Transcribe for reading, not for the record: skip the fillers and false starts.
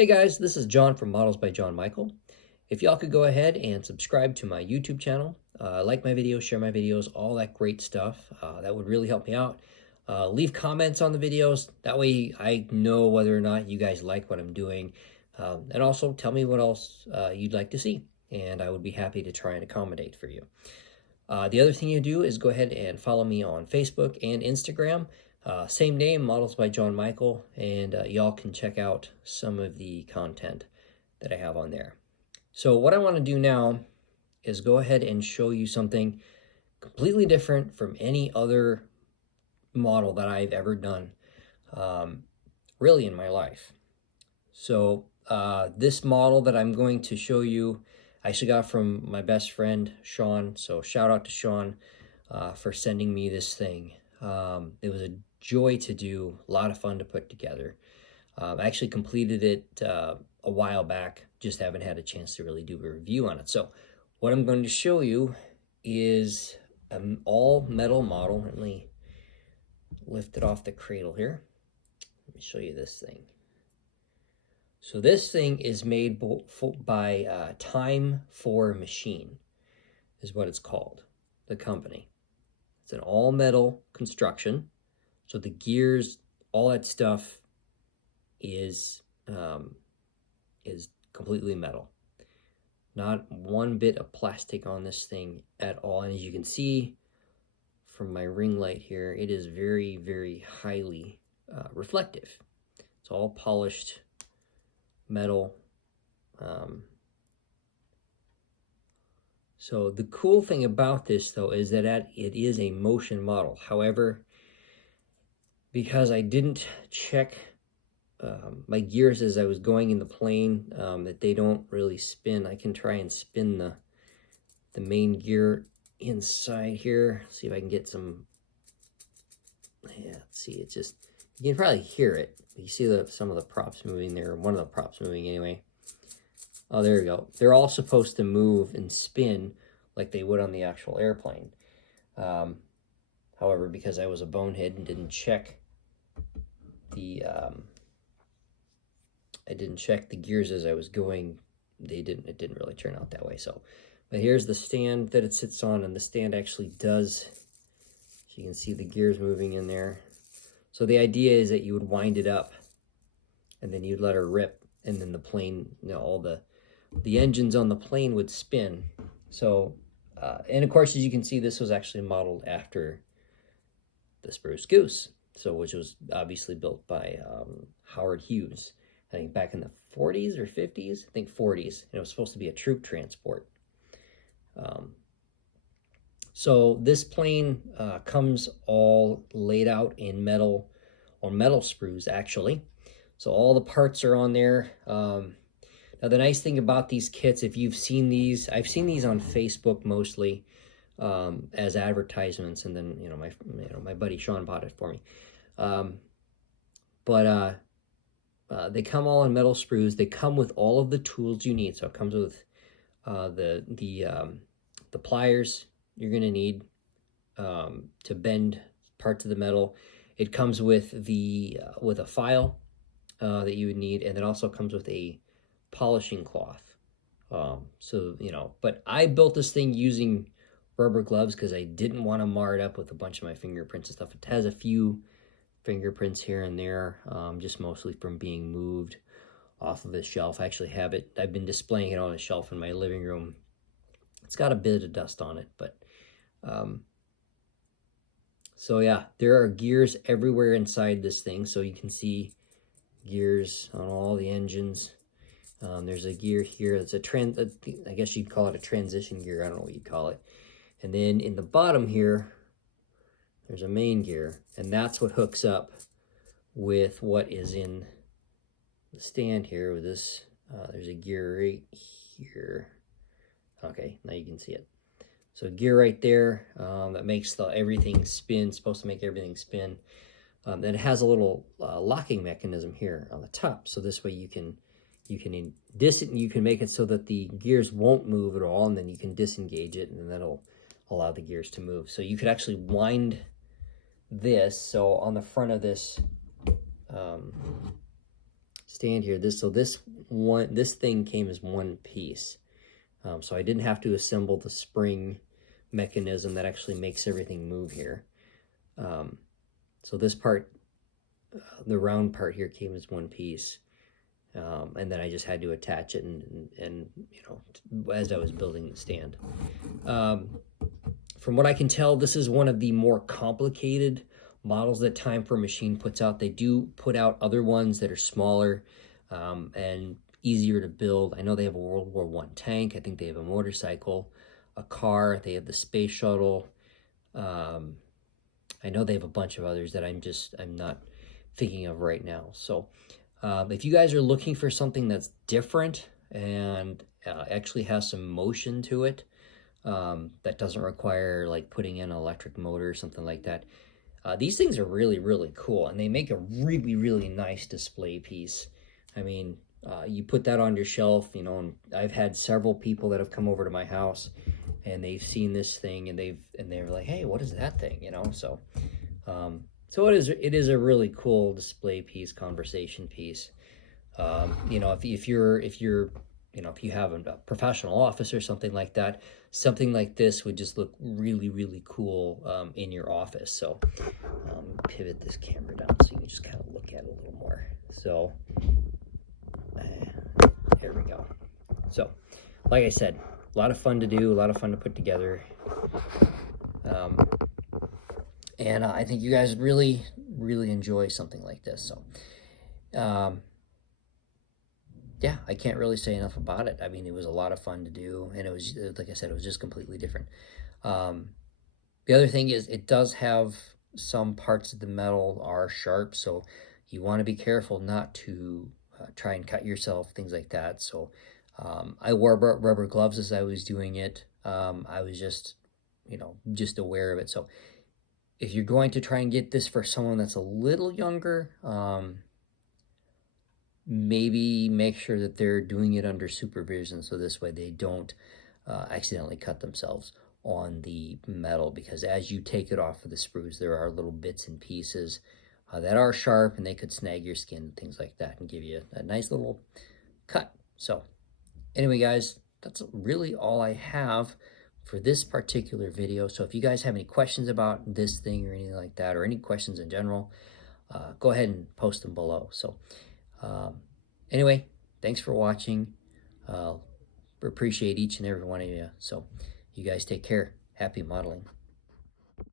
Hey guys, this is John from Models by John Michael. If y'all could go ahead and subscribe to my YouTube channel, like my videos, share my videos, all that great stuff, that would really help me out. Leave comments on the videos, that way I know whether or not you guys like what I'm doing. And also tell me what else you'd like to see, and I would be happy to try and accommodate for you. The other thing you do is go ahead and follow me on Facebook and Instagram. Same name, Models by John Michael, and y'all can check out some of the content that I have on there. So what I want to do now is go ahead and show you something completely different from any other model that I've ever done, really in my life. So this model that I'm going to show you, I actually got from my best friend, Sean. So shout out to Sean for sending me this thing. It was a joy to do, a lot of fun to put together. I actually completed it a while back, just haven't had a chance to really do a review on it. So what I'm going to show you is an all metal model. Let me lift it off the cradle here. Let me show you this thing. So this thing is made by Time for Machine, is what it's called, the company. It's an all metal construction. So the gears, all that stuff is completely metal. Not one bit of plastic on this thing at all. And as you can see from my ring light here, it is very, very highly reflective. It's all polished metal. So the cool thing about this, though, is that it is a motion model. However, because I didn't check my gears as I was going in the plane, that they don't really spin, I can try and spin the main gear inside here. See if I can get some. Yeah, let's see. It's just, you can probably hear it. You see some of the props moving there. One of the props moving anyway. Oh, there you go. They're all supposed to move and spin like they would on the actual airplane. However, because I was a bonehead and didn't check the gears as I was going, it didn't really turn out that way. So, but here's the stand that it sits on, and the stand actually does, so you can see the gears moving in there. So the idea is that you would wind it up and then you'd let her rip, and then the plane, all the engines on the plane would spin. So and of course, as you can see, this was actually modeled after the Spruce Goose, so which was obviously built by Howard Hughes, I think back in the 40s or 50s, I think 40s, and it was supposed to be a troop transport. So this plane comes all laid out in metal, or metal sprues actually. So all the parts are on there. Now the nice thing about these kits, if you've seen these, I've seen these on Facebook mostly as advertisements, and then my buddy Sean bought it for me. They come all in metal sprues. They come with all of the tools you need. So it comes with the pliers you're going to need to bend parts of the metal. It comes with a file that you would need, and it also comes with a polishing cloth. But I built this thing using rubber gloves because I didn't want to mar it up with a bunch of my fingerprints and stuff. It has a few fingerprints here and there, just mostly from being moved off of the shelf. I actually have it, I've been displaying it on a shelf in my living room. It's got a bit of dust on it, but so yeah, there are gears everywhere inside this thing. So you can see gears on all the engines. There's a gear here that's I guess you'd call it a transition gear. I don't know what you'd call it. And then in the bottom here, there's a main gear, and that's what hooks up with what is in the stand here with this. There's a gear right here. Okay, now you can see it. So gear right there that makes everything spin, supposed to make everything spin. Then it has a little locking mechanism here on the top, so this way you can make it so that the gears won't move at all, and then you can disengage it, and then that'll allow the gears to move. So you could actually wind this. So on the front of this stand here. This thing came as one piece. So I didn't have to assemble the spring mechanism that actually makes everything move here. So this part, the round part here, came as one piece. And then I just had to attach it and you know, as I was building the stand. From what I can tell, this is one of the more complicated models that Time for a Machine puts out. They do put out other ones that are smaller and easier to build. I know they have a World War I tank. I think they have a motorcycle, a car. They have the space shuttle. I know they have a bunch of others that I'm not thinking of right now. So if you guys are looking for something that's different and actually has some motion to it, that doesn't require like putting in an electric motor or something like that, these things are really, really cool, and they make a really, really nice display piece. I mean, you put that on your shelf, you know, and I've had several people that have come over to my house and they've seen this thing and they're like, hey, what is that thing, you know? So so it is a really cool display piece, conversation piece. You know, if you're you know, if you have a professional office or something like that, something like this would just look really, really cool in your office. So pivot this camera down so you can just kind of look at it a little more. So there we go. So like I said, a lot of fun to do, a lot of fun to put together. And I think you guys really, really enjoy something like this. So yeah, I can't really say enough about it. I mean, it was a lot of fun to do, and it was, like I said, it was just completely different. The other thing is it does have some parts of the metal are sharp, so you want to be careful not to try and cut yourself, things like that. So I wore rubber gloves as I was doing it. I was just, you know, just aware of it. So if you're going to try and get this for someone that's a little younger, maybe make sure that they're doing it under supervision, so this way they don't accidentally cut themselves on the metal, because as you take it off of the sprues, there are little bits and pieces that are sharp, and they could snag your skin and things like that and give you a nice little cut. So anyway, guys, that's really all I have for this particular video. So if you guys have any questions about this thing or anything like that, or any questions in general, go ahead and post them below. So anyway, thanks for watching. Appreciate each and every one of you. So you guys take care. Happy modeling.